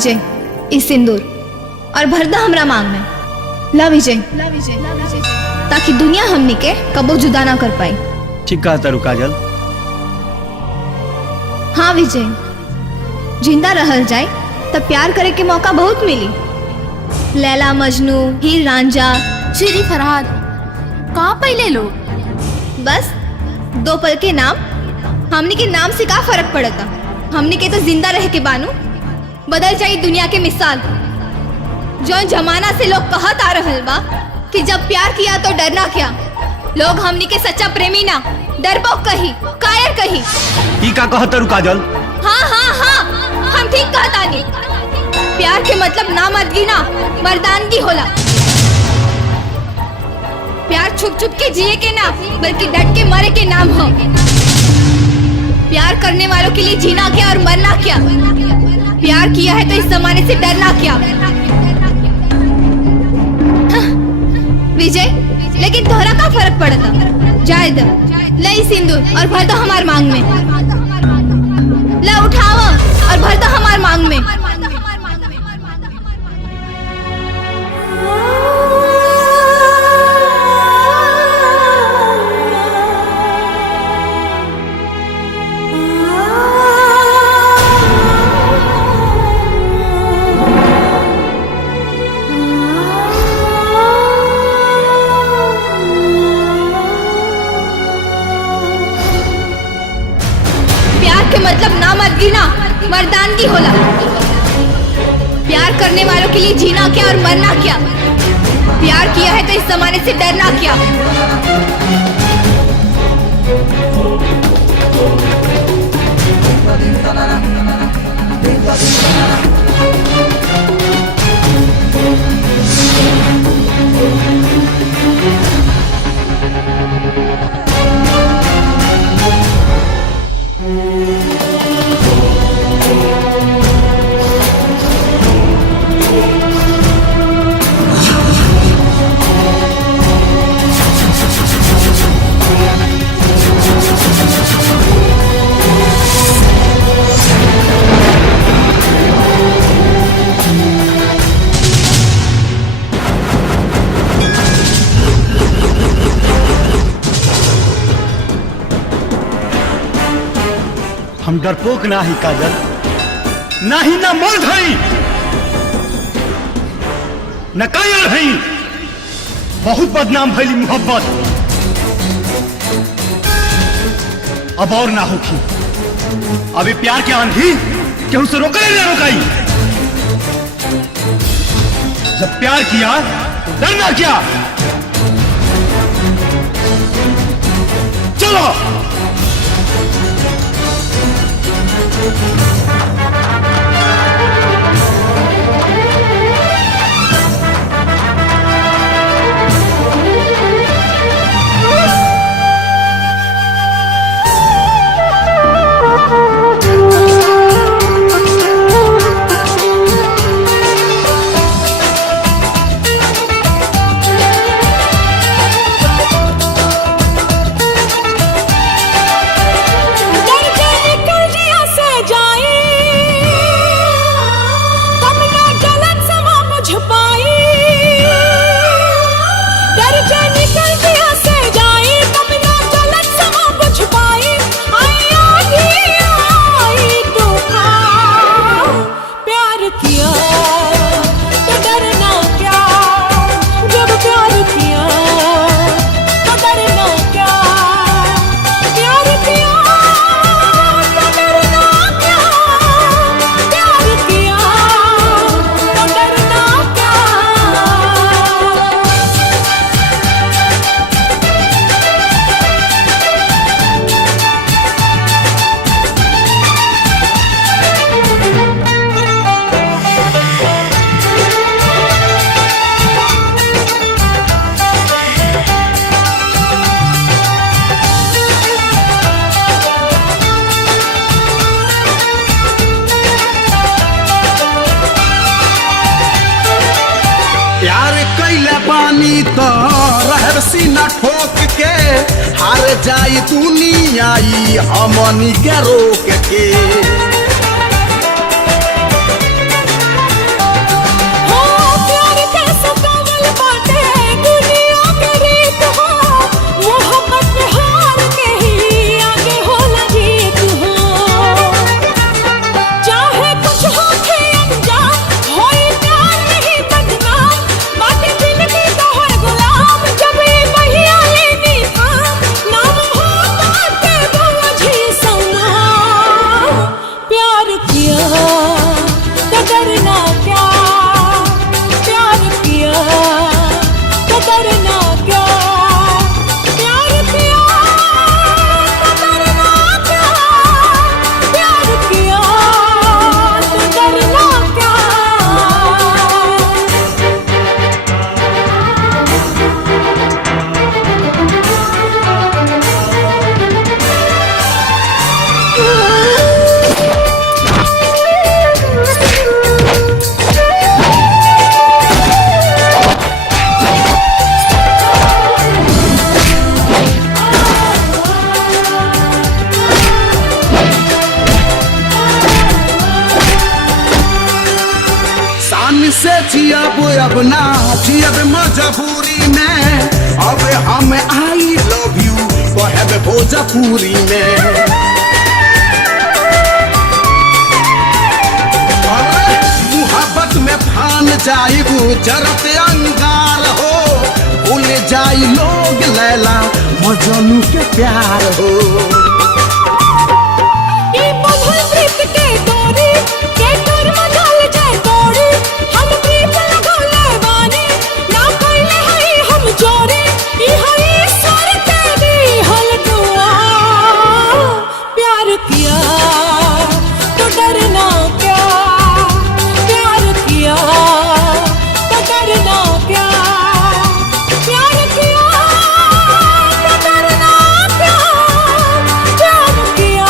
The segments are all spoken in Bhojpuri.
विजय इस सिंदूर और भरदा हमरा मांग में। ला विजय, ताकि दुनिया हमनी के कबो जुदा ना कर पाई। ठीक कहा तारू काजल। हाँ विजय, जिंदा रहल जाए तब प्यार करे के मौका बहुत मिली। लैला मजनू, हीर रांझा, श्री फरहाद कहाँ पहले लोग? बस 2 पल के नाम। हमनी के नाम से का फर्क पड़ता? हमनी के तो जिंदा रह के बानू बदल जाई दुनिया के मिसाल। जो जमाना से लोग कहत आ रहल बा कि जब प्यार किया तो डरना क्या। लोग हमनी के सच्चा प्रेमी ना डरपोक कही, कायर कही। ई का कहत तारू काजल? हाँ हाँ हाँ, हम ठीक कहतानी। प्यार के मतलब नामर्दगी ना मर्दानगी होला। प्यार छुप छुप के जिए के ना बल्कि डट के मरे के नाम हो। प्यार करने वालों के लिए जीना क्या और मरना क्या। प्यार किया है तो इस जमाने से डरना क्या। हाँ, विजय, लेकिन तोहरा का फर्क पड़ता? जायद लई सिंदूर और भर दो हमार मांग में। ला उठाओ और भर दो हमार मांग में। मतलब नामर्दगी ना मर्दानगी होला। प्यार करने वालों के लिए जीना क्या और मरना क्या। प्यार किया है तो इस जमाने से डरना क्या। हम डरपोक ना ही काजल, ना ही ना मर्द हई, न कायर हई। बहुत बदनाम भइली मोहब्बत, अब और ना होखी। अभी प्यार के आंधी केहू से रोके ना रोकाई। जब प्यार किया तो डरना क्या। चलो पानी तो रहर सीना ठोक के हार जाई दुनिया हमनी के रोक के। अब ना जियब मजबूरी में, अब हम आई लव यू कहब भोजपुरी में। अरे मुहब्बत में फान जाइबू जरत अंगार हो, भूल जाई लोग लैला मजनू के प्यार हो। ये बंधन प्रीत के डोरी के डोर मचल जाए तोड़ी, हम प्रीत लगौले बानी ना कइले हई हम चोरी, ई हई सर के दी हल दुआ। प्यार किया तो डरना क्या, प्यार किया तो डरना क्या, प्यार किया तो डरना क्या, प्यार किया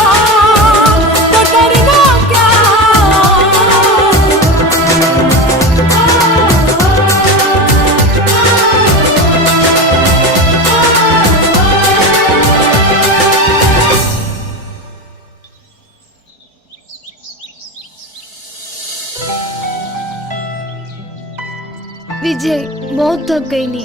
तो डरना क्या। विजय बहुत थक गई नी।